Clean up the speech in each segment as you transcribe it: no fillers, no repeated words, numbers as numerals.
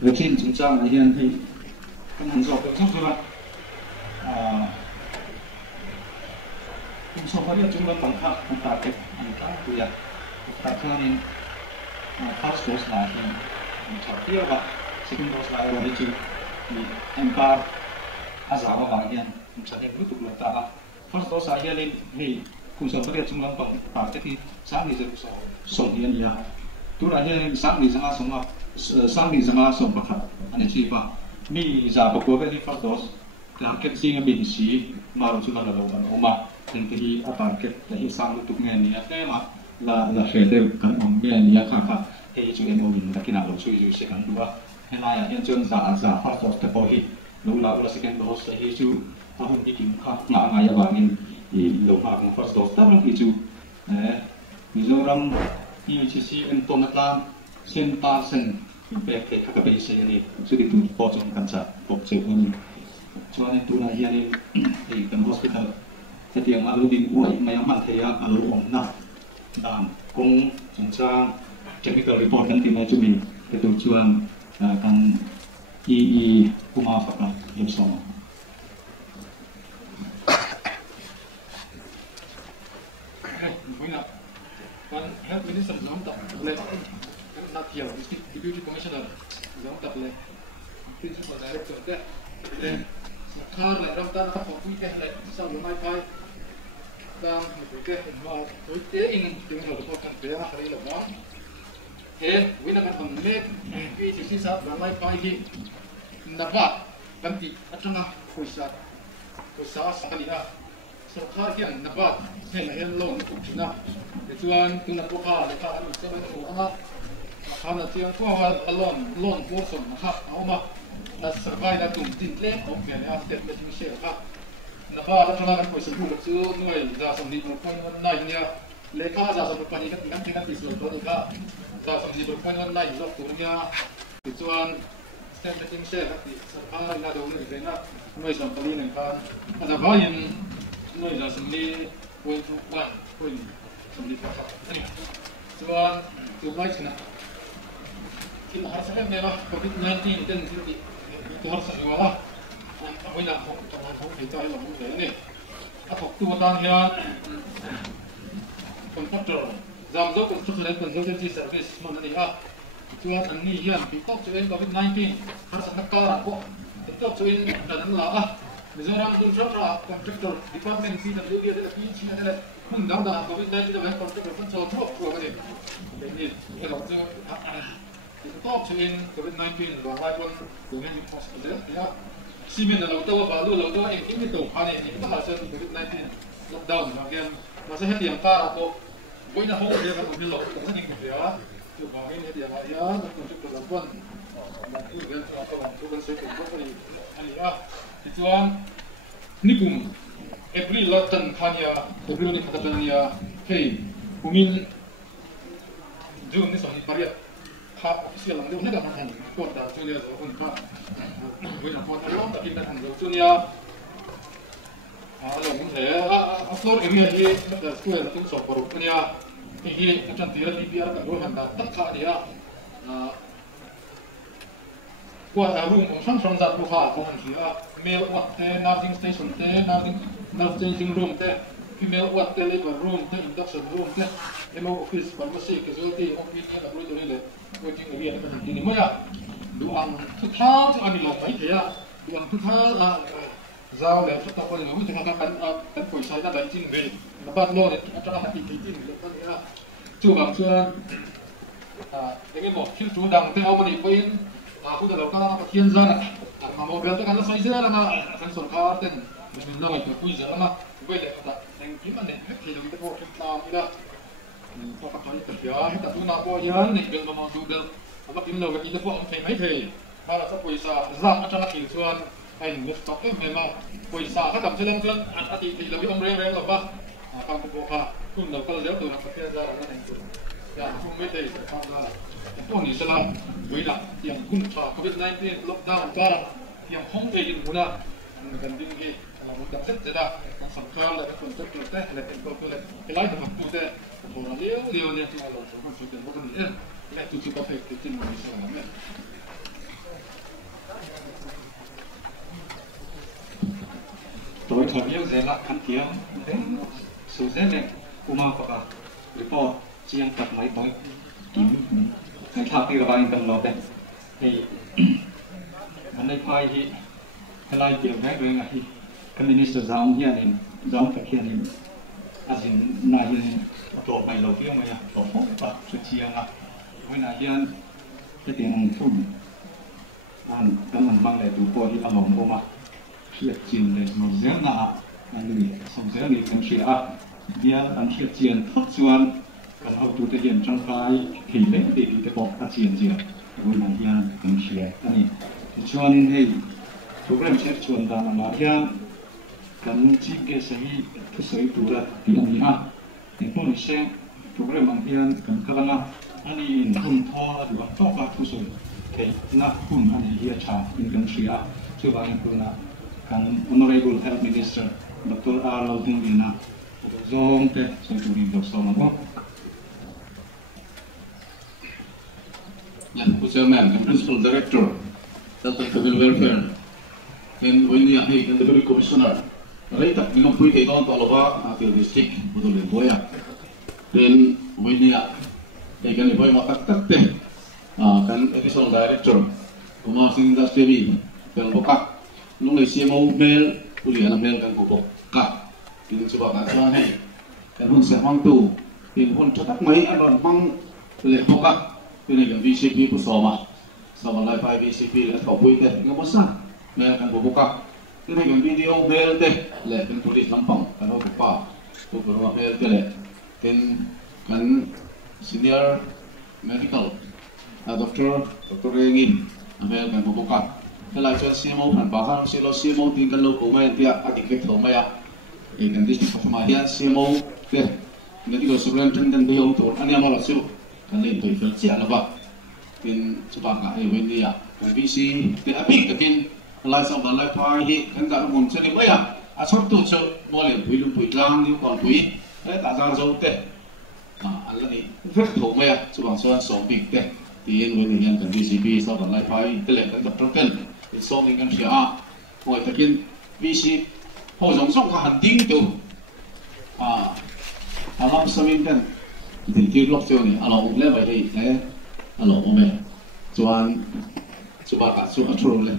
vaccine chúng ta là hiện thì không hẳn rõ được rất là cũng so với chúng ta bằng khác chúng ta cái anh ta bây giờ ta cho nên first dose là chọn tiêu và second dose là rồi chứ thì em ta giáo vào bằng hiện cho nên tiếp tục là ta first dose là hiện thì cũng so với chúng ta bằng cái sáng thì sẽ sống hiện giờ tu là hiện sáng thì ra sống mà sang di zama som bakhat ane chi pa mi za ba ko ve first dose ta ket sing bin si ma ro chula la lo ban oma tin ti atar ket hi sang tu nge ni ate ma la fete kan om be ni kha kha e chu en om ta kina lo chui se kan dua hela ya chen za first dose te po hi lo la second dose hi chu ta hon ki kim kha nga ya ba ngin i lo ma ko first dose ta lo ki chu Mizoram UCC en tonatlan sen ta sen be ke ka be se ni su di tu po chong kan cha po che ni cho nên tu la hian ni e kan hospital se tiang a lo ding oi mai man the ya a lo ong na dan kong chang cha chemical report kan ti mai chu mi ke tu chuan kan i kuma fa ka yo so Health Minister nhóm tập lên not here Deputy Commissioner nhóm tập lên Principal Director đấy lên khá lại trong ta nó học quy cái này sau đó mai phai đang một cái mà đối tế in tiếng hợp của thằng bé là cái đó thế với là cái thằng mẹ cái chỉ sao là mai phai đi nạp vào làm gì ở trong nào phơi sa cái gì đó sau khi cái nạp vào thế là em lông cũng na tuan tu nak buka dekat anu sebab tu apa kerana tiang tu lon bosan nak awak nak survive nak tin leh okey ni asal macam share ha nak apa kalau nak kuis sebut tu nuai dah sambil berpoin online dia lekha dah sambil berpoin kan dengan tisu tu dah sambil berpoin online tu tu dia tuan stand macam share nanti survive nak dulu ni kena nuai sambil ni kan ada bayin nuai dah sambil poin tu poin Tuan, tuan cina. Kita harus ada memang COVID-19 dan itu harus ada lah. Aku nak kita yang lalu ini. Aku tuan yang kontraktor, zamzo consultancy service mana ni ah. Tuan ini yang kita cuci COVID-19 harus nak kau aku. Kita cuci dan lah. Mizoram tu semua kontraktor department sih dan dia ada pinci ada. Mungkin dah COVID-19 dah kontrak berpun jauh teruk, kau ni. Ini kalau tu top in COVID-19 và hai quân của ngành hospital ya simen là lâu đâu và luôn lâu đâu em cái tổ anh này những cái sự COVID-19 lockdown và game nó sẽ hết tiền ta là bộ với là hỗ trợ các công ty cũng rất nhiều việc đó chụp vào cái tiền này ya nó cũng chụp được quân là cái việc là các bạn cũng sẽ cũng rất là anh ấy thì cho anh nikum every lot khania every ni khatania hey kumin June ni soni pariat ha official lang dun na kan ko da Julia zo kun pa với là ko ta lo ta in kan zo Julia lo mun the floor area hi da school la tung so paru nia hi kan tira DPR ka ro han da tak kha dia qua roomของช่าง that ลูกค้าของที่mail วัดเต nursing station เต nursing room เต female วัดเต labor room เต induction room เต MO office pharmacy casualty office เนี่ยรู้ตัวนี้เลย working area นี่มันจริงๆมั้ยอ่ะดูอันทุกท่าที่อันนี้ลงไปเถอะดูอันทุกท่าเจ้าแล้วทุกท่าคนนี้มันจะทำกันป่วยใช้ได้จริงเลยมาบ้านโลกเนี่ยอาจารย์หัดจริงๆเลยตอนนี้นะจู่บางเชื่อยังไม่หมดคิดจูดังแต่เอามันอีกไปaku dah lakukan perkian zana, mau bel tu kan saya zana na, kan sorkar ten, mungkin nak ikut kuis zana na, boleh tak? Yang gimana ni? Kita kita bawa kita mula, apa kali kerja, kita tu nak bawa yang ni bel memang tu bel, apa gimana kita bawa macam ni hey, kalau saya kuis zam macam nak kisuan, ni stok tu memang kuis kan dalam jalan jalan, hati lebih orang lah bah, kan tu bawa, kun dah kalau dia tu nak perkian zana na tu, ya, aku mesti kalauพวกนี้สลับเวลาอย่างคุณชาโควิด-19 ล็อกดาวน์ก็อย่างห้องเองนะมันกันดิ้งกี่เราหมดดับเสร็จจะได้การสังกัดอะไรเป็นคนจะเปิดได้อะไรเป็นตัวเลยเป็นไรแต่ผมพูดแต่พอเราเลี้ยวเนี่ยที่เราสองคนช่วยกันว่ากันเนี่ยและทุกสิ่งก็เพื่อที่จะมีส่วนนั้นเนี่ยตัวถอดเยี่ยวเสร็จละขั้นเที่ยวสูเสร็จเนี่ยกูมาปะกันรีพอร์ตเชียงตัดไม้ต่อยกินในทางที่ระบายกันเราแต่ที่อันในภายที่อะไรเกี่ยวกับเรื่องอะไรคอมมิวนิสต์จอมเฮียนี่จอมตะเคียนนี่อาจจะนายนี่ตัวไปเราเที่ยวมาตัวพบปัดสุดเชียงอ่ะไม่นายยันจะเตียงทุ่มอันกำลังบางเลยตัวที่เราหลงออกมาเทียบจีนเลยมันเสียงหนาอันนี้ส่งเสียงนี่กันเชียร์เดียอันเทียบจีนทุกส่วนกันเอาตัวเย็นจังไรที่เล็กดีที่บอกอาเจียนเจียวันนั้นยังกันเชียร์อันนี้ชวนให้ทุกเรื่องเชื่อชวนกันมายังกันจีเกษมีทุกสิ่งตัวที่อันนี้ในพวกนี้เช่นทุกเรื่องบางอย่างกันกำลังอันนี้คุณพ่อหรือว่าพ่อกับทุกสิ่งที่นักคุณอันนี้เฮียชาเป็นกันเชียร์ช่วยบางอย่างคุณนะกัน Honorable Health Minister Dr. Arlo Dingina จงเตะส่งตัวนี้ดอกสองนะครับYang Chairman and Principal Director, Health and Family Welfare, and when you are the Deputy Commissioner, right up, we don't put it on all over the district, Budul Boya. Then when you are taken the boy Matak, can Additional Director, Kumar Singh Dastevi, Pelboka, Long CMO Mail, Puliana Mail and Boka, in Subaka, and Hun Samang, in Hun Chatak May and Mang Lepoka. Cái này là VCP của sò mà lại phải VCP là thảo quy thế nó mất sao mẹ cần bộ cặp cái này là video BLT làเป็นpolice lắm phòng cái nó cũng phải của nó BLT là cái senior medical doctor Engin về cái bộ cặp cái lại cho CMO phản bảo hàng CMO CMO tin cái logo mấy thì cái cái thầu mấy thì cái gì cũng phải mà CMO cái medical superintendent đi ông tổ anh em là siêu kan lain tu ikut siapa nak tin sebab ai ini ya VC tin apik tin lai sau lai pai hi kan tak mun sini boleh asal tu so boleh pui lang ni kon pui tak sang so te Allah ni rất thổ mày sebab so so big te tin ini yang kan VCP sau lai pai telek kan tak terken so ni kan siapa moi takin VC ho jong song ka handing tu alam samin kan thì cái lúc sau này ông lấy vậy thì cái ông mẹ chuan cả chuan lên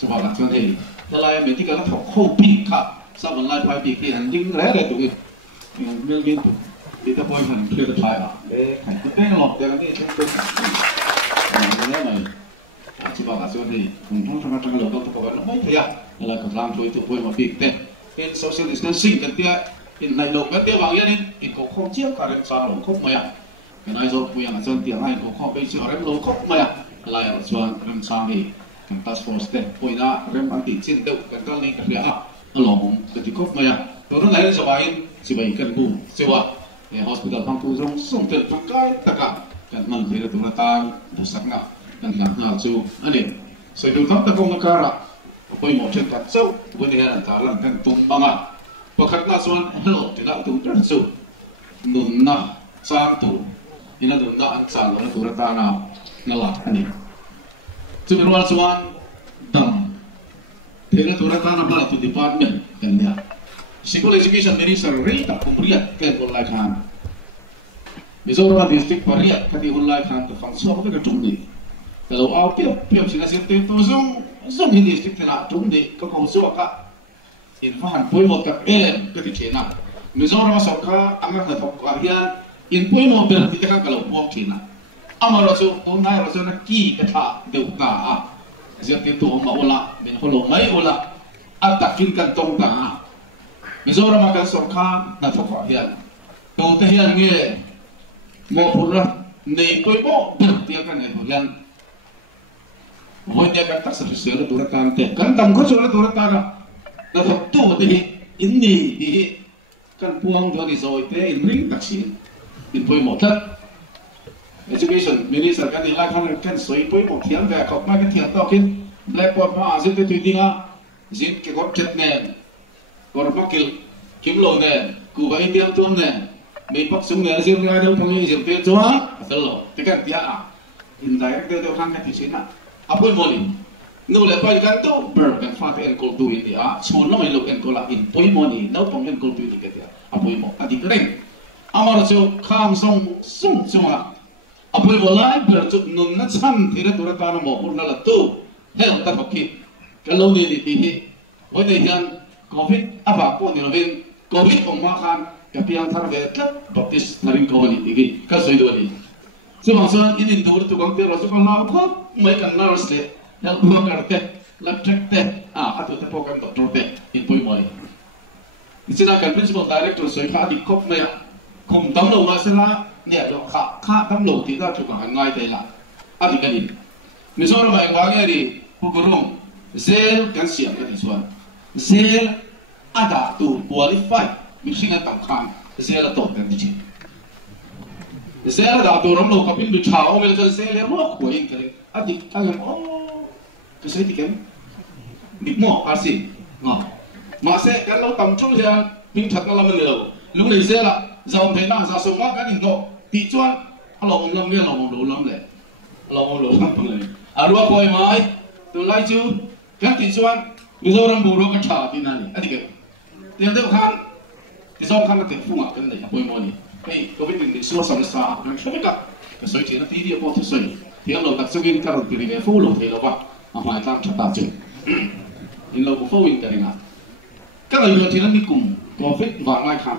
cả chuan thì lại mấy cái nó khâu bị cả sao mà lại phải bị cái hành chính lẽ này tụi nhân viên tụi thì ta bôi phần kia được phải để thành cái lọt để cái này mày chỉ bảo cả số thì cũng trong trong lầu các bạn nó mấy thế à là còn làm thôi tụi tôi mà bị tệ in social distancing cái tia in này lầu cái tia vào yên in có không chiếc cả được sao lầu khóc mày à cái này rồi bây giờ là dân tiếng Anh có không bây giờ rem lầu khóc mày à lại ở chuan rem sang thì cái task force tệ bây giờ rem ăn thịt trên đâu cái này cái gì à lầu cái thì khóc mày à tôi nói là sao vậy chỉ vậy cái bu sao vậy cái hospital phong phú rong xong tiền phong cái tất cả cái mình thì là tụi nó tan được sắc ngạo kan hal chu ani so du thap ta kong kara koi mo chen kat so wani han ta lan kan tum banga pakhat na suan hello ti da tu tran su nun na sa tu ina dun da an cha lo tu ra ta na la ani chu ro suan dam te na tu ra ta na bla tu department kan dia school education minister rita kumriat ke ko lai khan Mizoram district pariat kati ulai khan to fangso ko ka tumni kalau awak piam sila sente tu zong ini district telah tumni ko fangso ka infahan poi mo tak ke ti chena Mizoram soka angat na tok arian in poi mo ber ti ka kalau puak chena amaro so onai ro so na ki ka tha de ka a sente tu ma ola ben ko lo mai ola atakin kan tong ta Mizoram ka soka na tok arian to te hian nge mo pura nei poi mo ber ti ka ne holan Voy a cantar se refiere a la cante. Cantan cosas la dura tana. La doctor de inni kan puang do di soy te in ring taxi. In poi motat. Education minister kan ila kan soy poi mo thiam ve khop ma kan thiam to kin blackboard ma azin te tuidinga zin ke gop chet ne. Gor makil kim lo ne ku ba indiam tum ne. Mai pak sung ne zin ga do thong zin te chwa. Asal lo te kan tia a. In direct de kan ka ti sina. Apoy moni, nung lepas kan tu ber kan fat enkol tu ini ah, semua nama elok enkol in poy moni, nau pong enkol tu ini kita, apoy mo, adik kering, amar so kam song semua, apoy mulai bercut nung nasan tidak turut tanam mo purna latu, hel tak okey, kalau ni ini, boleh yang COVID apa pun ni lebih COVID pemakan, tapi yang terbetul baptis naring kau ni ini, kasih dua ni. Semasa ini turut tukang tiara suka nak mereka nurse le, yang dua karte, laptop te, atau tepokan doktor te, info moni. Di sini kan principal director saya kadi kop mereka, kom tamlo masalah ni ada kah tamlo tidak tukang ngai te lah, adik adik. Misalnya mai wangi di pukurung, zel kan siap kan isuan, zel ada tu qualify, misalnya tangkan, zel atau terdici. Saya dah turun lo kapin du chao mel kan saya lihat lo aku yang kering adik kalian kesai tikem nikmo asih masa kalau tamcul ya pincat malam ni lo lu ni saya lah zaman pernah saya semua kan itu tijuan kalau ulam dia lo ulam le arwah koi mai tu laju kan tijuan bisa orang buruk kacau di nani adik dia tu kan tijuan kan tu funga kan ni apa yang ni Hey, kau betul ni semua sama sama. Yang siapa kah? Kesoi cina tiada apa tu soi. Tiang lo tak sugin karut beri ke follow tiada apa. Apa yang tak catat je. Ini lo following dari mana? Kalau yang cina ni kum, COVID bangai kan.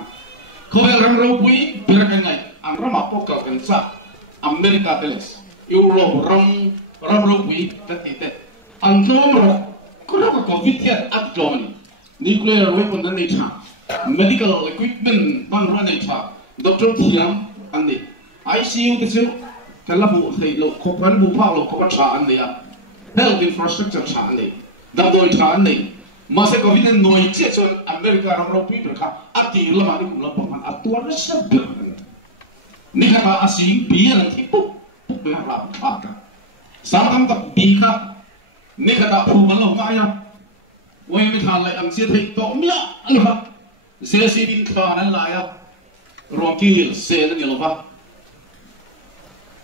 Kau yang ram rawi berenai. Amram apa kau kensa? Amerika Telex, Euro ram rawi tete. Angkor kalau COVID tiada at Germany. Nuclear weapon dan nature, medical equipment bangsa nature. Doktor Tiam ane, ICU tu kalau bu lo korban bu pau lo korban cah ane ya, health infrastructure cah ane, dapur cah ane, masa COVID ni noi cecon Amerika orang Eropa berkah, ati lama ni kumla paman atuan sebel, ni kata asing biar nanti puk biar lama kata, sangat tak bika, ni kata puman lo maya, woi misalnya ang siapa itu mila, alha, saya sini kanan laya. Rocky sel ni loba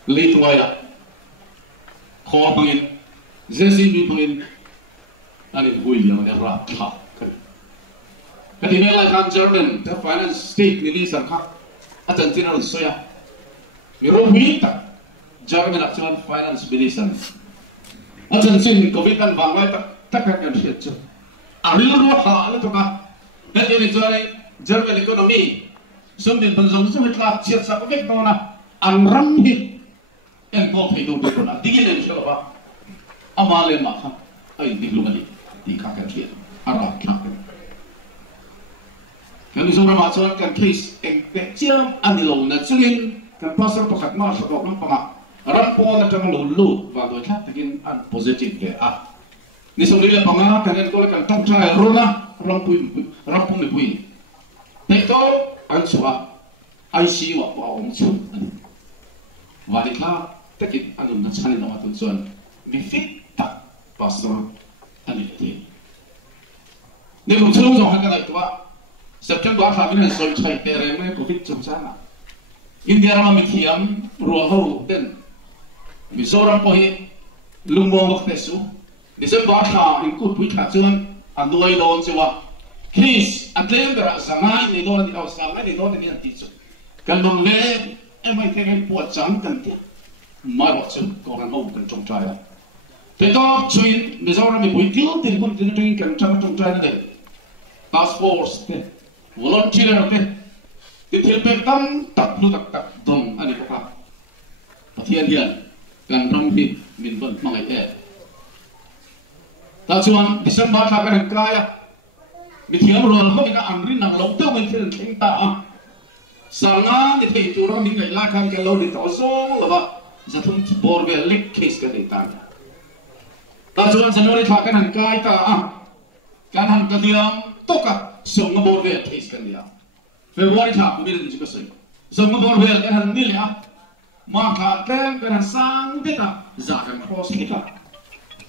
litwaya kau pangin zesi ni pangin ani William ni rap ha kati nela kan German the finance state ni sarka atan tinar soya miro wita German actual finance minister atan sin covid kan bangwai tak kan shit ari ro ha ala to ka kati ni German economy Something penjong semut lah, siapa sabuk kita na, amram hit, em có thấy đâu được là đi lên cho ba ama lên mà ha ai đi luôn đi khác cái chuyện ara khác cái lúc mà cho cái case em cái chiếc anh đi lâu là cho nên cái pastor có khát mà có nó bằng ram po na trong lulu lu và đối khác thì anh positive cái ni so lila panga kanen ko kan tong trai rona ram pui te to an suwa ai si wa pa om chu wa di kha te ki an na chani na matun son mi fit ta pastor ani te ne ko chung jong han ka to September ha min sol chai te re me covid chung sa na India ma mi thiam ro ho ten Mizoram po hi lungmo wak tesu December ha in kut pui kha chuan an duai don chewa please atlem bera sangai ni don di au sangai ni don ni an ti chu kan lom le mai te ngai po chang kan ti ma ro chu ko kan mo kan trong trai te to chuin Mizoram mi pui til tin kun tin tin kan trong trai ne task force te volunteer te ti thil pe tam tak lu tak dong ani ko ka pathian hian kan ram hi min bon mangai te ta chuan December tha kan kaya mi thiam rol ho ina amrin nang lo te min thil thing ta sanga ni thei tu ro min ngai la khan kan lo ni to so lo ba zathum bor ve lik case ka dei ta ta chuan January tha kan kai ta kan han ka diam to ka song bor ve case kan dia February tha ku min ji ka sei song bor ve kan han ni le mà thà tên cái hàng sang biết à giả cái cross cái cả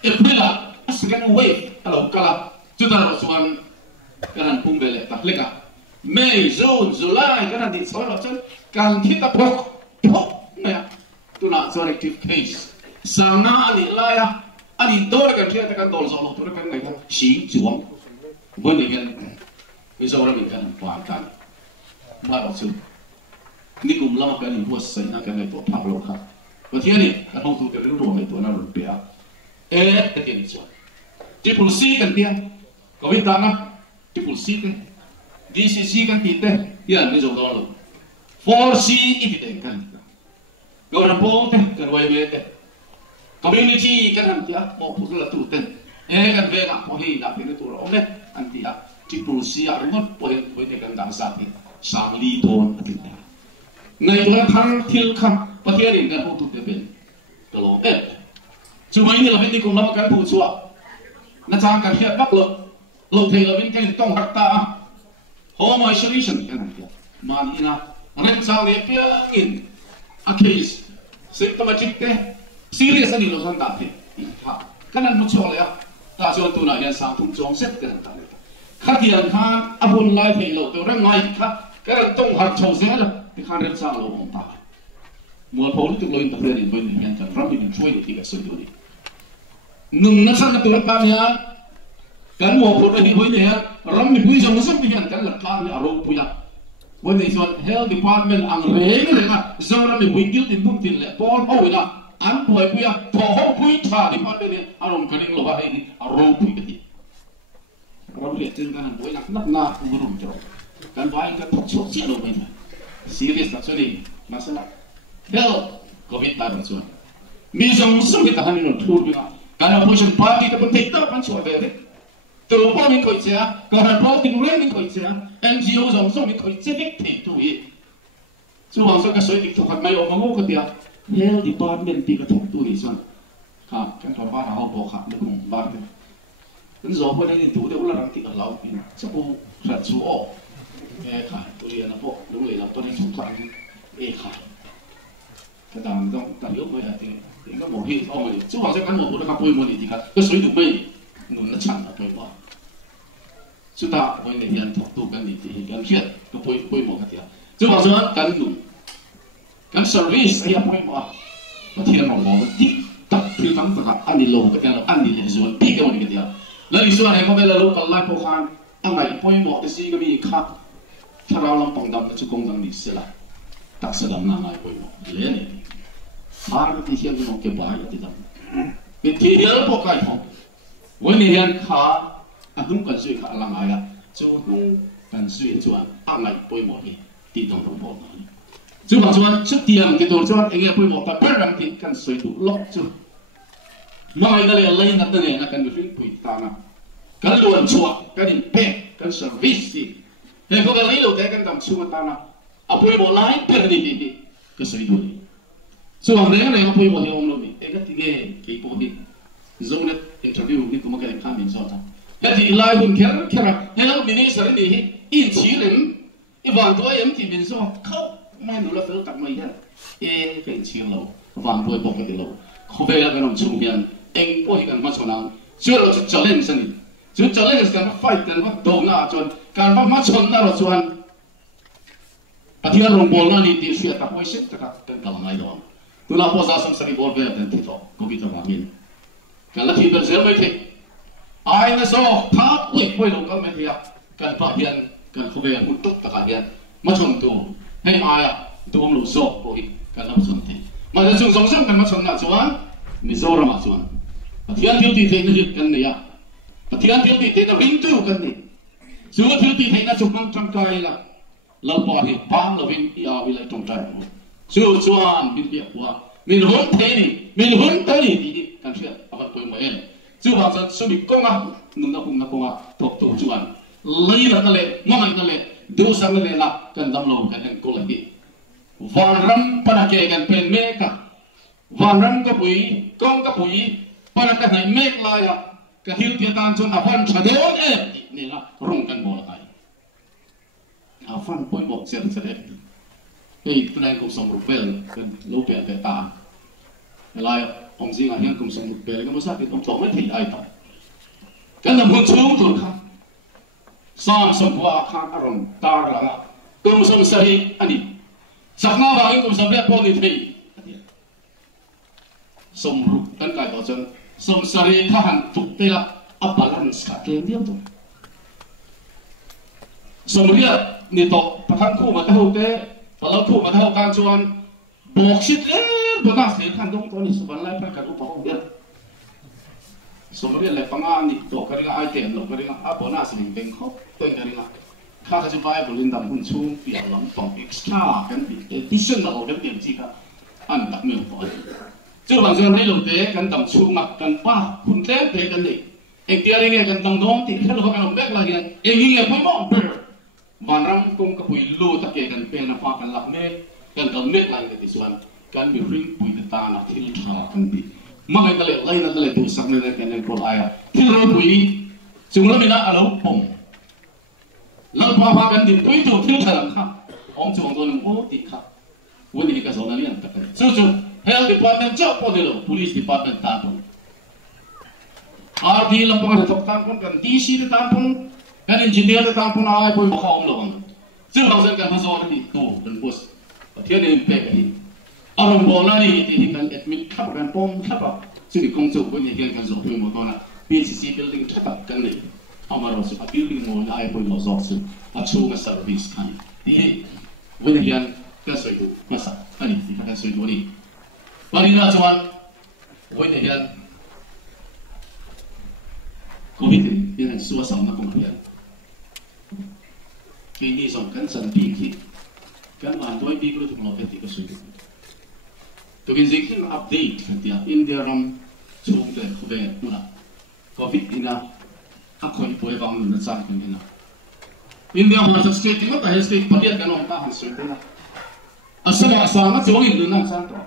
April là second wave alo kala chúng ta nói chuyện cái hàng phun về lại tập lịch à May June July cái hàng đi soi là chứ càng thiết tập bốc này tôi nói cho active case sang na anh lại anh đi đâu cái chuyện cái đồ rồi tôi cái này không xí chuông với những cái giờ là mình cần hoàn cảnh mà đó chứ ni kum lama kan ni buat sai na kan ai to phak lo kha pathian ni kan hong tu te lu ro ai to na ru pia te ke ni chuan triple C kan pia covid ta na triple C te DCC kan ti te ya ni zo do lo 4C i ti kan go ra po te kan wai ve te community kan han tia mo pu la tu ten kan ve na po hi na pe tu ro me an tia triple C a ru po he po te kan dang sa ti sang li ton atin ngày tôi thăng thiên khăm và thiên đình cần hỗ trợ tiền bên từ đó chú mấy là bên đi cùng làm cái phụ trợ nó trang cái hiện bắc lực lục thì là bên cái trong hạt ta home isolation cái này mà đi nào anh sao để phía in a case symptomatic cái serious anh đi lo sang tạm thì cái này một số là ta cho tôi là hiện sang thùng trong xếp cái này khác hiện khác abun lai thì lộ tôi đang ngay khác cái này trong hạt trầu dễ rồiที่ข้าเรียนสร้างโลกตามัวพอรู้จักโลกตาเรียนเป็นอย่างจังรับเป็นช่วยที่กับสุดยอดหนึ่งนักสร้างตัวการเนี่ยการมัวพอรู้ที่เนี่ยรับมีผู้ชมสัมผัสกันหลักการเนี่ยอารมณ์ปุยละวันนี้ส่วน health department อังเร่งเลยนะจะรับมีผู้กิลตินพุ่งตินเลยพอเอาเวลาอันป่วยปุยละพอเอาปุยชา department เนี่ยอารมณ์กันเองโลกอะไรนี่อารมณ์ปุยละเราเรียนจึงการปุยละนักหนาอุดมจบการไปกันทุกช่วงเสียลงไปนะserious actually masalah health covid tahan suan misong sung kita hanin thur bi kana opposition party ta penting ta pan suan be to pa min koi cha kana voting ren min koi cha NGO jong sung min koi che vek the tu yi chu wang so ka soi dik thok mai o mango ka tia health department ti ka thok tu yi suan ka kan ka ba ha bo kha le kong ba ke kan zo po ni tu de ula rang ti ka lau pi cha po sa chu oค่ะตัวเรียนนะพวกรู้เลยเราตอนนี้สงสัยค่ะแต่ตามต้องตัดยกไปอะไรเองก็บอกที่เอามาดิจู่ว่าจะกันหมดคนนะครับพูดหมดดีครับก็สวยถูกไหมหนุนนักฉันนะพูดว่าสุดท้ายวันนี้เรียนถกตัวกันดีกันเครียดก็พูดหมดกันเดียวจู่ว่าจะกันหนุนกันเซอร์วิสอะไรพูดว่าบางทีเราบอกว่าติ๊กตักที่ตั้งแต่อันนี้โลกกันอันนี้ส่วนติ๊กกันหมดกันเดียวแล้วอีกส่วนไหนก็ไม่ละลูกกันไล่พวกเขาอะไรพูดหมดแต่สิ่งก็มีค่าถ้าเราลองปองดำจะคงต้องดีเสียละตักสดำน้ำอะไรไปหมดเลี้ยนี่ฟาร์ที่เชี่ยวชาญเก็บไว้ที่ดำเป็นที่เดียวพวกใครพอวันนี้เรียนขาหุ้มกันช่วยขาลังไงอ่ะจู่หุ้มกันช่วยจวนอะไรไปหมดนี่ตีตรงตรงบน chú bảo chuan chút tiền cái đồ chuan anh em quay một tập bớt làm thì cần soi đủ lóc chú mà ngày nay lấy nát này là cần phải quỳ ta na cần luồn chuột cần impect cần service thì có cái lấy đầu tiên cần làm chuột ta na à quay một lái bớt đi cái soi đủ chú bảo đấy này quay một thì ông luôn đi cái cái bộ đi dùng net interview đi cũng cái này tham mình sao ta cái gì lại cũng kia hay là mình đi xử lý đi in chỉ lên vàng tuổi em thì mình sao không mai nữa là phải tập mấy nhá cái chiều lâu vàng tuổi bọc cái lâu không phải là cái nông trung miền anh có cái mà cho năng chưa là trở lên sân chưa trở lên sân phải cái mà đồ na chọn cái mà chọn na là chọn à thì là rồng bol na đi thì sẽ tập quay xếp cái tầm này đó tôi là bao giờ xong sẽ đi bol về đến thì đó có cái tầm mình cái là thì bây giờ mới thấy ai nó sao tháp quay lồng cái mấy cái phát hiện cái không phải một chút tất cả mà chọn tu hay ai tu ông lục sọ bồi cái làm chọn thế mà nếu chúng sống cái mà chọn nào chọn mình sao ra mà chọn thiên tiêu thì thế nó được cái này à thiên tiêu thì thế nó vinh tu cái này chúa thiên thì thế nó chụp mang trong cái là lâu bỏ thì bang là vinh ia vì lại trong trái chúa chọn vinh việc qua mình huấn thế đi mình huấn thế đi thì cái chuyện vẫn quên mấy chúa bảo rằng số bị công à nó cũng thuộc tổ chúa lấy là cái lệ mong cái lệดูสังเลยละกันดำลงกันกันกุหลาบีวันรันปนักเกกันเป็นเมฆวันรันก็ปุยกองก็ปุยปนักกันให้เมฆลายกันหิวเทียนตามจนอาฟันชะโดนนี่ละรุ่งกันโบราณอาฟันปุยบอกเสียงเสด็จไอ้แปลงกุศลรูปเบลกันรูปเบลกันตาอะไรผมจริงอ่ะเห็นกุศลรูปเบลก็ไม่ทราบที่ผมบอกไม่ถึงไอ้ต่อกันดำคนชูตัวข้าสามสมบัติข้างอารมณ์ตาละกุมสมสรีอันนี้สักหน้าบางกุมสมเรียบร้อยที่สมรูปกันไกลต่อจนสมสรีข้าหันทุกเตละอัปลันสกัดเลี้ยงเดียวตัวสมเรียบนี่ต่อประทังคู่มาเท่าเตะพอเราคู่มาเท่าการชวนบอกชิดเอ๊ะบนหน้าเสียขันตรงตัวนี้สุวรรณไล่ประกันอุปกรณ์เดียวสมเรียนเลยฟังงานนี่ตัวกันก็ไอเดียนเราก็เรียกว่าบนหน้าสิ่งเป็นเขาตัวกันเรียกว่าข้าจะไปบริษัทหุ่นชูเปลี่ยนหลังต้อง extra กันดิฉันเรากันเปลี่ยนจีกันอันดับหนึ่งก่อนเจ้าบางส่วนให้เราเตะกันต่ำชูมักกันป้าคุณเตะกันเลยเอ็งเตียร์เงี้ยกันต้องน้องที่เรากันแบกอะไรเงี้ยเอ็งเงี้ยพุ่งมองเบอร์วันรำกุ้งกับปุยลู่ตะเกียกันเป็นฟ้ากันหลักเมฆกันต้องเมฆอะไรกันที่ส่วนกันมีริ้งปุยตาหนักที่ทากันดีมาไงนั่นเลยนั่นเลยดูสักเลยกันในโปรไลน์ที่เราปุยจุงแล้วมีนะอะไรผมเราพากันดิปุยถูกที่ทางครับองจุงตัวนึงโอ้ติดครับวันนี้ก็สอนนักเรียนกันจู่ๆ Health Department เจ้าพอดีเลย Police Department ตามผม RD ลำพังจะตกตามผมกัน DC จะตามผมกัน Engineer จะตามผมอะไรปุยมาข้อมลงซึ่งเราเจอกันมาสอนที่โตเป็นบอสเที่ยวนี้เป็นที่อารมณ์โบราณนี่ที่กัน admit ขับกันป้องขับอ่ะซึ่งกองจุกวันนี้กันกันสอบปุยมาตอนน่ะ BCC building ขับกันเลยเอามาเราสุด building โมได้ปุยมาสอบซึ่งชูมา service กันนี่วันนี้กันก็สวยดูมาสักอันนี้ที่กันสวยดูนี่วันนี้นะจวนวันนี้กันโควิดยังสู้สองนักการเมืองปีนี้สองกันสันติที่กันมาตัวปีก็ถูกเราเป็นที่ก็สวยดูตัวกินสิ่งที่อัปเดตกันที่อินเดียรำช่วงเดือนโควิดนะโควิดนี่นะถ้าคนป่วยบางหนึ่งสั่งกันนะอินเดียมันจะสเตทที่มันแต่สเตทประเทศกันออกมาหันสวยด้วยนะอาสาสามาจงอินเดียนั่งสั่งต่อ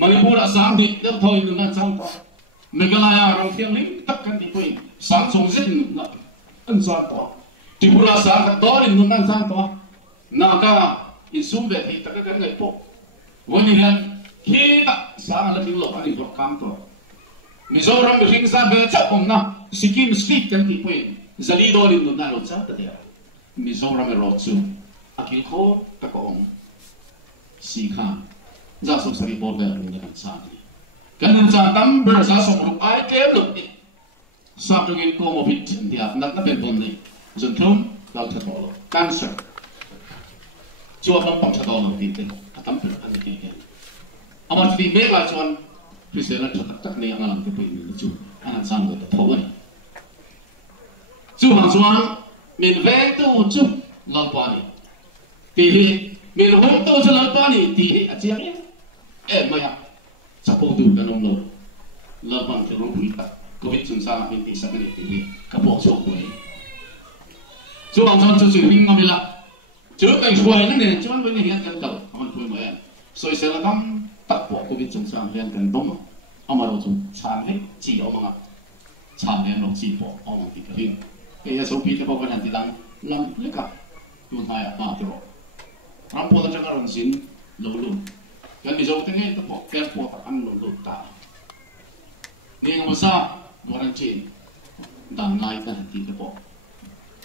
มาเลเซียสามดิเดี๋ยวทอยนั่งสั่งต่อเมกาลายาเราเที่ยงนี้ตักกันที่ปุ่ยสั่งส่งเส้นนั่งสั่งต่อที่พูดสั่งกันต่อนี่นั่งสั่งต่อนาคาอินซูเวทีตักกันไงพวกวันนี้กันคิดสั่งอะไรที่หลอกอันนี้หลอกคำต่อมิโซรัมเป็นสิ่งสั่งเป็นจับผมนะสิกิมสติกันที่ปุ่ยจะลีดอลินนั่งรถจับแต่เดียวมิโซรัมเป็นรถซูอากิโคตะกงสีข้าจะส่งสริบอลเลยในการสร้างการจะทำบริษัทส่งลูกไอเกมลูกนี้สร้างตรงนี้ก็มาพิจารณานักเป็นต้นนี้จนถึงเราจะต่อการเสริมชัวร์ต้องจะต่อเราดีเป็นทำเป็นอันนี้เองเอามาที่เมฆลาชวนพิเศษแล้วจะตักในงานที่เป็นจู่งานสร้างก็จะพอเลยจู่หางชวนมีแววตู้จู่ลำบากที่ mình hôm tôi cho lớp ba này thì hết chiang nhé em mày à sắp bộ đủ cái nông nông lớp bằng cái nông bụi Covid chúng ta mình thì sắp cái này thì các bộ số tuổi số bằng cho sự minh mà là trước anh xuôi nó này cho với này hiện cái đầu mình xuôi mới xuôi sẽ là năm tập bộ Covid chúng ta hiện cái đông ông mà đâu chúng chán hết chỉ ông mà chán hết nó chỉ bộ ông mà thì cái số pin cái bộ cái này thì làm lấy cả tuần hai à rồi rampo ta jangan orang sin lulu kan di jauh tengah tu pok kan pok akan lulu ta ni yang masa orang chin dan naik kan hati tu pok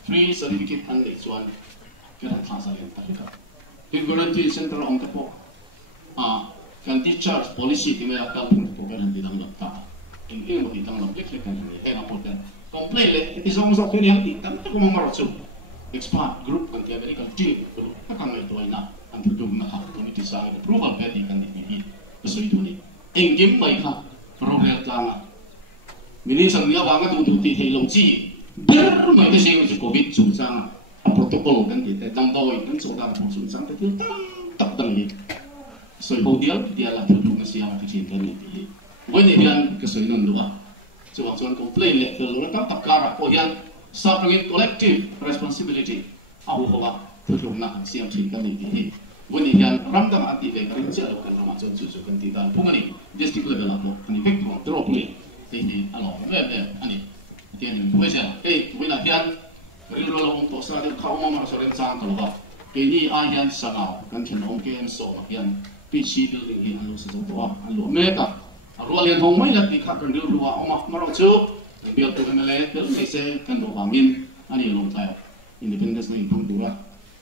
free certificate an le chuan kan thasa len ta ka in guarantee center ong tu pok kan discharge policy ti mera ka pun pok kan hati dang ta in mo ti dang lek lek kan ni he ngapot kan complain le ti song sok ni yang ti tam tu mo marot expert group kan tiada ni kan team tu akan itu ina antar dum na community sang approval bedi kan ni so itu ni engim mai ha problem tanga mini sang dia wanga tu ti thei long chi ber mai ke sing chu covid chung sang protocol kan ti tang doi kan so da chung sang te tak dang ni so ho dia la tu na siang ti chin kan ni when ni han ke so nan dua chuan complain le ke lo ka takara ko hian suffering collective responsibility au hoa tu na siam chin kan ni when yan ramdam ati ve kan sia lo kan ma chon chu kan ti dan pungani district level ako ani pek tu drop ni ni alo ve ani ti ni puesa we na yan rilo lo ong to sa de khau ma so ren sang ka lo ba ke ni a yan sa na kan chen ong ke so yan pc building hi alo sa to alo me ka ro lian hong mai la ti kha kan ru wa ma ro chu biar tu kan le tu ni se kan do bangin ani long tai independence ni thang tu la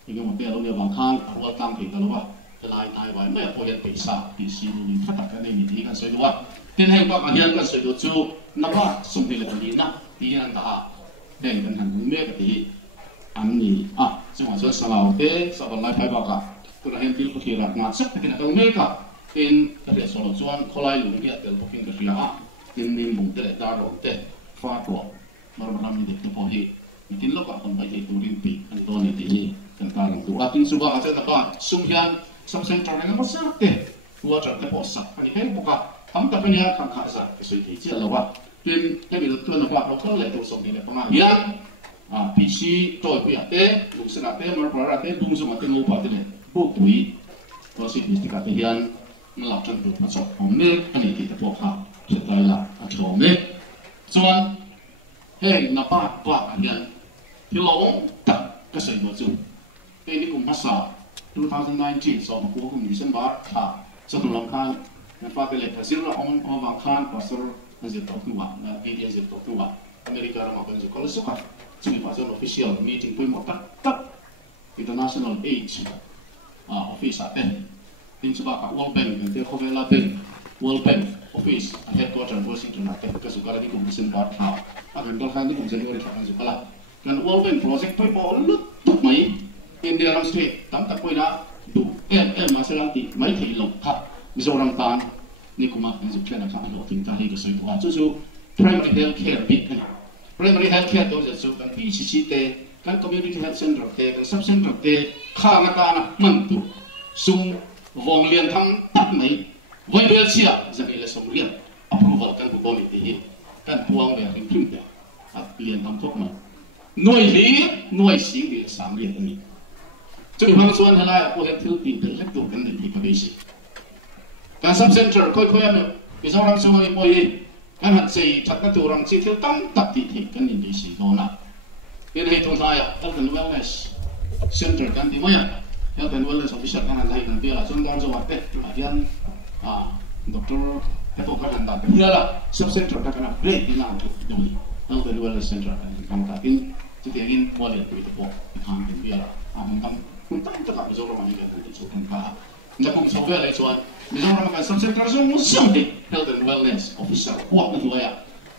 ini mo pe lo le bang khan ro tang ki ta lo ba te lai nai wai me po yan pe sa ti si ni kha ta ka ne ni ti kan so wa ten hai ba ka hian kan so do chu na ba sum ni le ni na ti yan ta den kan han me ka ti an ni chung wa so sa lao te sa ba lai phai ba ka tu na hen ti ko ki ra na sak te na ka me ka in ka le so lo chuan kholai lu ya tel po kin ka ria in ni mung te da ro te fa to maram ni de po hi tin lo ka kon bai te tu rin pi an to ni ti kan ta lang tu atin suba a chen ta sum hian sam sen tar nga sa te wa tar te po sa ani hen po ka am ta pen ya khang kha sa ke sui ti chi lo wa tin ke bi tu na wa ko le tu som ni le pa ma hian pc toy pu ya te lu sa te mar para te dung su ma te lo pa te le bu pui to si ti ka te hian na la chan tu pa so om ne ani ti te po kha se ta la a thom me chuan hey na pa hian thì lâu tập cái sự nội dung đây đi cùng Hasa 2019 so của cùng đi sân bát thà cho tụi lòng khan nên phát cái lệ phải xin là ông vàng khan và sau là dịch tàu tu vàng là India dịch tàu tu vàng America là một cái dịch có lẽ xuất phát chúng mình phải cho official meeting với một tất international age office ở bên tin số ba cả World Bank thì theo không là bên World Bank office headquarters Washington là cái số cái đi cùng đi sân bát thà anh tôi khan đi cùng sẽ đi cái số cái là kan World Bank project poi mo lut tuk mai India ram state tam tak poi na du masalanti mai thei lo kha mizoram tan ni kuma kan ju chena ka lo tin ta hi ko sai ko chu primary health care bit primary health care to ju kan PCC te kan community health center te kan sub center te kha na ka na man tu sum vong lian thang tak mai voi bel sia zani le som rian approval kan ko ni te kan puang be ring tim te lian tam thok ma nuôi lý nuôi xí thì sáng liền anh cho nên hàng xuân hay là cô em thiếu tiền để lách đủ cái này thì có cái gì cái sub center coi em được vì sao hàng xuân thì coi cái hạt gì chắc cái chỗ rằng chỉ thiếu tăng tập thì cái này gì đó nè cái này thông thái à health and wellness center kan di mana health and wellness officer kan ada kan dia lah sundan so wate kemudian dokter itu kan ada dia lah sub center kan ada break di mana tu health and wellness center kan takin jadi ingin boleh itu po kan dia lah tentang tak bisa orang ini kan itu kan kah ndak pun software lai chuan mizoram kan sub center so musang di health and wellness officer kuat na ya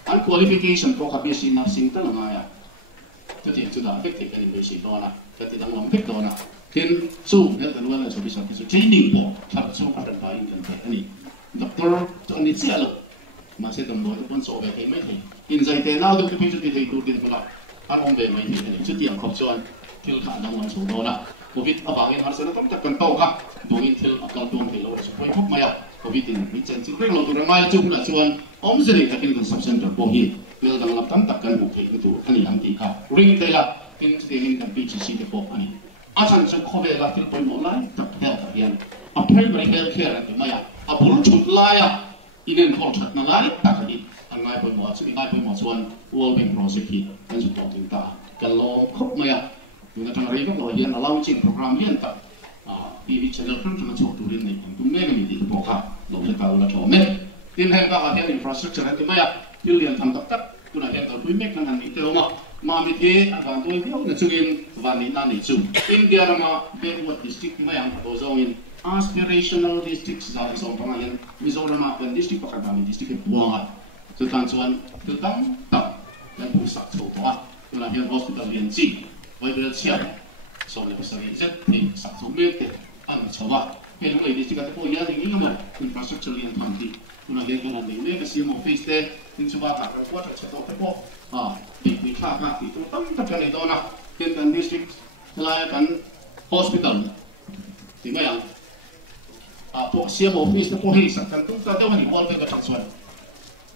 an qualification ko ka BSc nursing ta nga ya jadi sudah efektif kan BSc dona jadi dang lam pek dona kin su health and wellness officer so training po tak so ada bain kan ni doktor to ni sialo masih tembok pun software ke mai in zai te na do ke pinju ti tu din pula an ong be mai ni jadi yang khop chuan til kha dang wan so dona Covid abangin har sana tam takkan tau ka dongin thil akal tuang thil lo so poi khop maya Covid in mi chen chu reng lo tu rangai chu na chuan om zeri takin kan sub center po hi bil dang lam tam takkan bu thei tu ani ang ti ka ring te la tin te min kan PGC te po ani achan chu khobe la thil poi mo lai tak hel ka hian a primary health care an maya a bul chut lai a inen khol that na lai tak hi an ngai poi mo chu ngai poi mo chuan world bank project hi kan chu tong tin ta kan lo khop maya chúng ta thằng ấy các loại hiện là lao trình program hiện tại TV channel không thằng chỗ tụi này chúng nghe cái gì cũng có đâu sẽ cao là chỗ này tiền hàng các cái infrastructure này thì mấy à tiêu liền thằng tất tôi là hiện tại tôi biết là thằng này tiêu mà mình thế và tôi biết là chương trình và mình đang để chung India là mà backward district mấy anh tôi giao in aspirational districts là xong bằng anh Mizoram mà bên district bắc Bali district buông à tôi tăng chuẩn tôi tăng tập dan pusat chỗ đó tôi là hiện hospital hiện gì với việc chia số lượng sự kiện thì sản xuất miếng thì ăn cho vào cái lúc này thì chỉ cần có gia đình những người infrastructure liên quan thì chúng ta liên quan đến mấy cái siêu office đấy thì chúng ta tạo ra quá trình tốt cái bộ thì khác thì chúng ta tất cả này đó là hiện tại district là cái hospital thì mấy anh bộ siêu office bộ hình sản phẩm chúng ta đều phải quan tâm cái sản xuất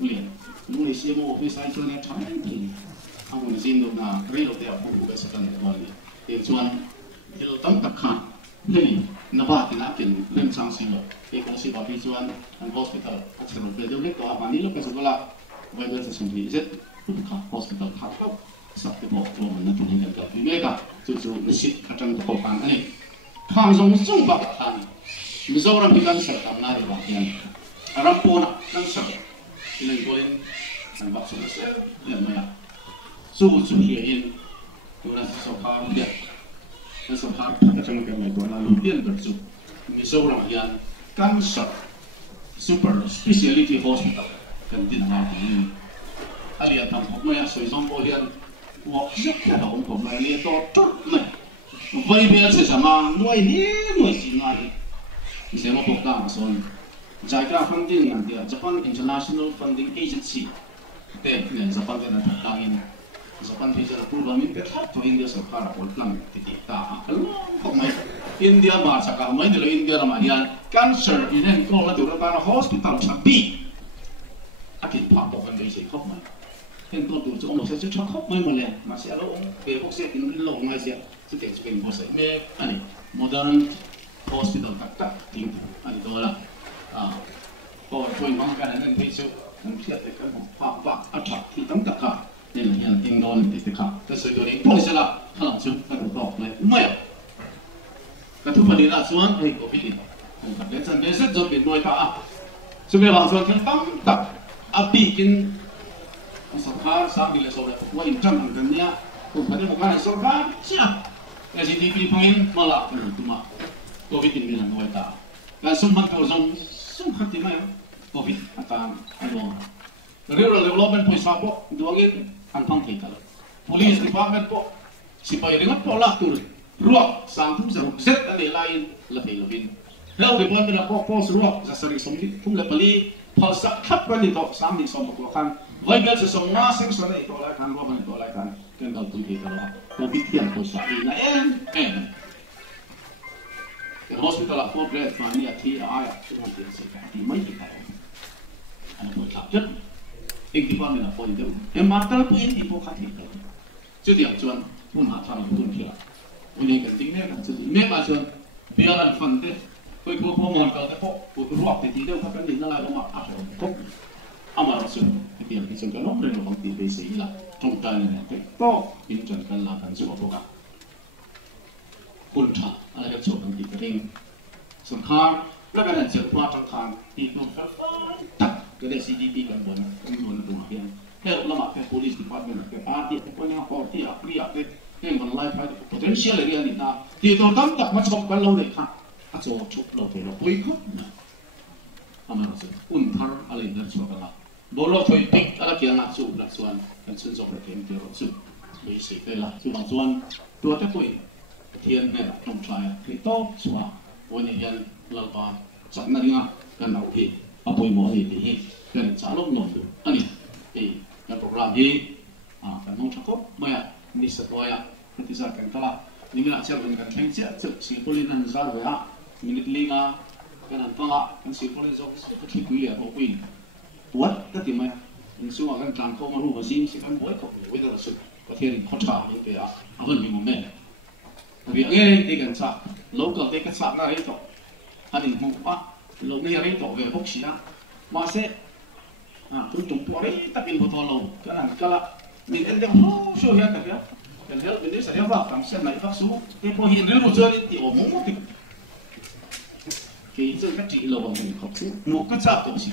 liền lúc này siêu office ai cho nên trái thì ang mga zino na real de apo ko sa kanila wali e chuan hil tam takha heli naba tinatin lem sang silo e kung si papi chuan ang hospital at sa pwede ulit ko manilo kasi wala wala sa sumbi zet ka hospital ka sa tipo to na tinigan ka mega chu nisit ka tang ko pan ani khang jong sung ba tan Mizoram bigan sa tam na ba yan arampo na nang sa ilang golin ang bakso na sa yan maya suhu suhi in tunas sokar dia sokar kacang kemai tu lalu dia bersu Mizoram yang cancer super specialty hospital kan tin na ni alia tam ko maya soi song bo hian wo sik ka hong ko mai le to tut mai vai be se sama noi si ngai se mo pok ta son JICA funding yang dia Japan International Funding Agency te Japan kan tangin Japan visa approval min pe to India sarkar apol plan titi ta kok mai India ba saka mai ni lo India ramanian cancer inen ko la dura ta hospital sabi akin pa to kan dei se kok mai hen to tu chung lo se chu kok mai ma le ma se lo pe bok se kin lo ngai se se te su kin bo se me ani modern hospital tak ting ani to la ko join mang kan nen pe su kan sia te kan pa athak ti tam tak ka nên là tiếng nói thì khác. Cái sự đối định tôi sẽ là khẳng chung các đồng tộc này không mấy. Cái thứ phần là xuống thì có biết gì. Không cần đến sân đến rất rồi bị nuôi ta. Chúng ta bảo xuống thì tắm tập áp bị kinh sắp phá sáng đi là sau này qua in trăm hàng gần nhá. Không phải một cái này sắp phá chứ. Cái gì thì phim phim mà là cái thứ mà có biết gì là nuôi ta. Cái sum mặt cầu rong sum khắc thì mấy có biết ta ai đó. Rural development po sa po duwagin ang pangkita. Police department po sipay ringat po laktur. Ruak sampu sa set ani lain lapi labin. Health department po po ruak sa sari somli kung lapali palsak kap ni to samni som ko kan. Vital sa som nasing sa nei to lai kan ro ban to lai kan. Kan dal tu kita la. Po bitian po sa ina en. The hospital for bread family at here aya to say di mai kita. Ano po tapet एक department of point है मार्टल पे इन इपो खाती है जो दिया चुन पुन हाथ में पुन किया उन्हें कहते हैं ना जो मैं बात चुन बियारन फंड है कोई को मॉन का है को रुक पे दी दे वो kan दिन ना लो मा आशा को हमारा सुन बियार की चुन का नो रेनो बंती पे से इला ठोंटा ने तो इन चुन kan la kan जो होगा पुन था अलग जो बंती करें सुनहारแล้วก็เจอว่าจังทางที่นู่นตัดก็ได้ CDP กันบนตรงนี้แค่ละหมาดแค่ police department แค่อาร์ตี้แค่คนนี้เขาที่อักเรียกเนี่ยมันไล่ไป potential อะไรนี่นะที่ตัวตั้งแต่มาชมกันเราเลยค่ะอาจจะชุบเราตัวเราคุยกันทำไมเราสิอุ่นทาร์อะไรนั่นชอบกันละบอลเราคุยปิกอะไรเกี่ยงอ่ะชุบหลักส่วนกันส่วนสองเราเก่งเดียวชุบไม่ใช่เลยละชุบบางส่วนตัวจะคุยเทียนเนี่ยต้องใช้คือโต๊ะชัววันนี้ยันลำบากจัดนั่นไงกันเอาที่เอาไปหมอที่นี่กันจะลงหน่อยอันนี้กันโปรแกรมที่กันน้องชักก็ไม่นิสัยตัวกันที่จะกันก็ละ nhưng mà chắc là cái thanh chết trực chỉ có lên ăn ra rồi á minute linh à cái này tăng á cái chỉ có lên giống cái khi quý liền một quý what cái gì mà nhưng số cái tăng không mà luôn xin sẽ ăn what không bây giờ là sự có thể là khó trả những cái á hơn mình một mẹ vì nghe đi gần sát lâu còn cái sát nó ấy thôi anh đi mua quá lâu này ấy thôi về bốc xí á mà sẽ chúng tôi đấy tất nhiên một thằng lâu cái này cái là mình cái đó show hiện cái đó cái help mình sẽ vào làm xem này phát số cái bao hiện đến một giờ đi tiểu muốn một cái cái chỉ lâu bằng mình học một cái sát cũng xí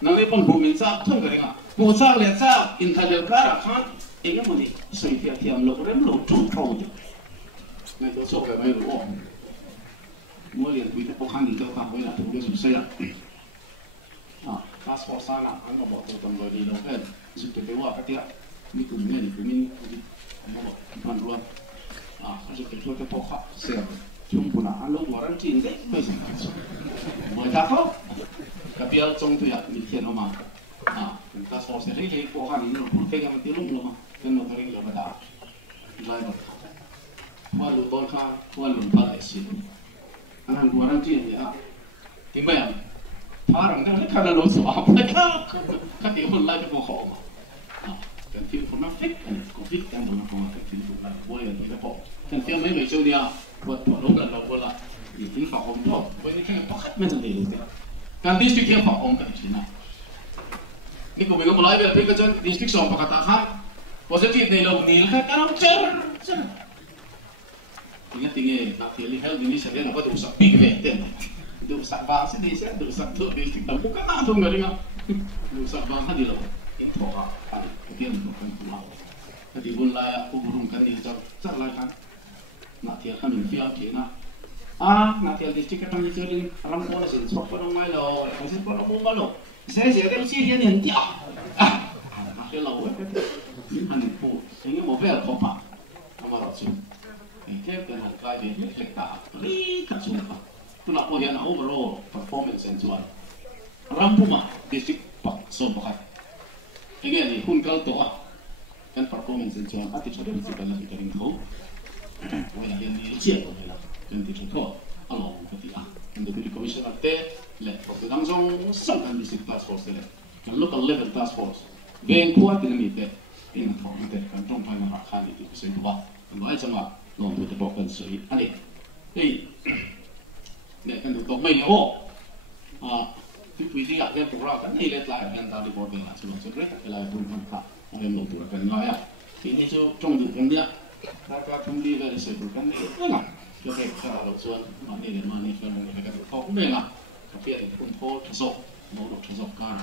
năng lực bằng mình sát thông cái này một sát liền sát internet cả khăn cái mà đi suy theo theo lâu đến lâu trung thầu này tôi số cái mấy rồi mua liền vì cái khăn thì tôi phải là tôi biết xây à passport sana anh có bảo tôi tầm rồi đi đâu hết giúp tôi cái cái tiếc mi cùng mình anh có bảo hoàn luôn giúp tôi cái tổ hợp xem chúng cũng là anh lúc mà anh chín đấy bây giờ mới ra không cái biểu trong tôi mình thiên mà passport sẽ lấy cái khăn này nó cái cái tiêu lúc mà cái nó cái là bắt đầu lại qua lùi bòn kha qua lùi phá lại xí anh cũng anh chín vậy thì bây giờ phá rằng cái khăn nó sụp cái kiểu mình lại cái bộ khổ mà cái kiểu nó fix cái fix cái nó còn cái kiểu là quay lại cái bộ cái kiểu mấy người chơi đi vượt lúc là đâu là thì tính phá ông thôi với cái bắt mấy thằng này luôn cái district kia phá ông cái gì nàyนี่กูมีก็มาไล่ไปแล้วพี่ก็จะ district 2 ปากกาข้าง positive ในโลกนี้แค่การเอาเจอtinggal nanti lihat ini saya nak buat usaha big event, usaha bahasa ni saya usaha tu district tak bukan nak tu nggak dengar, usaha bahasa di laut, ini thora, kemudian bukan pulau, jadi bulan aku burungkan ni jar lah kan, nanti akan menfiak kena, nanti district kita ni jadi orang pun sih, siapa orang mai lo, siapa orang mau malo, saya kan sih dia ni dia, nanti laut, ini hanya pun, ini mau bayar kopa, amarat sih. Cái này cái gì hết cả, lý cả chúng ta, tôi nói hiện overall performance and so on. Rampuma district pak so bakat. Ini ni hun kal to kan performance and so on. Ati sudah mesti kalau kita ringkau, wala yang ni siapa lah, yang kita tahu. Allah ketika, untuk di commission ada, le, langsung sampai district task force le, kan local level task force. Ben kuat dengan itu, ini tahu nanti kan trong pai nak kali itu bisa dua, dua sama. Lòng tôiบอกกันสวยอันนี้เนี่ยกันดูตรงไม่โอ้ที่คุยที่อยากเรียนตัวเรากันนี่เล็กหลายกันตามที่บอกเองนะส่วนสุดเล็กหลายคนมันขาดอะไรลงตัวกันน้อยทีนี้จะจงดูกันเนี่ยถ้าก็ทุ่มดีเลยเสร็จกันนี่ก็หนักจะให้ข้าวเราส่วนมาเนี่ยมานี่กันอะไรกันเขาไม่ละเขาเปลี่ยนคนโพทศโมดทศการ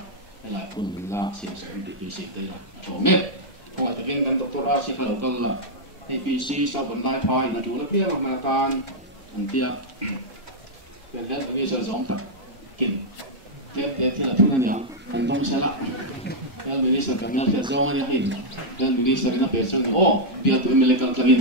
หลายคนมันละเสียสติดีสิได้ละโฉมเนี่ยพอจะเรียนกันตัวเราสิเราก็ละAPC สอบนายพายนะจูแล้วเพี้ยมาการอันเพี้ยเป็นเรื่องที่จะสองตัดกินเทียบที่เราพูดนั่นเนี่ยมันต้องใช้ละแล้ววินิจฉัยกันแล้วแค่สองอันนี้เรื่องวินิจฉัยนะเป็นส่วนโอ้เพี้ยตัวเมล็ดกันจะเห็น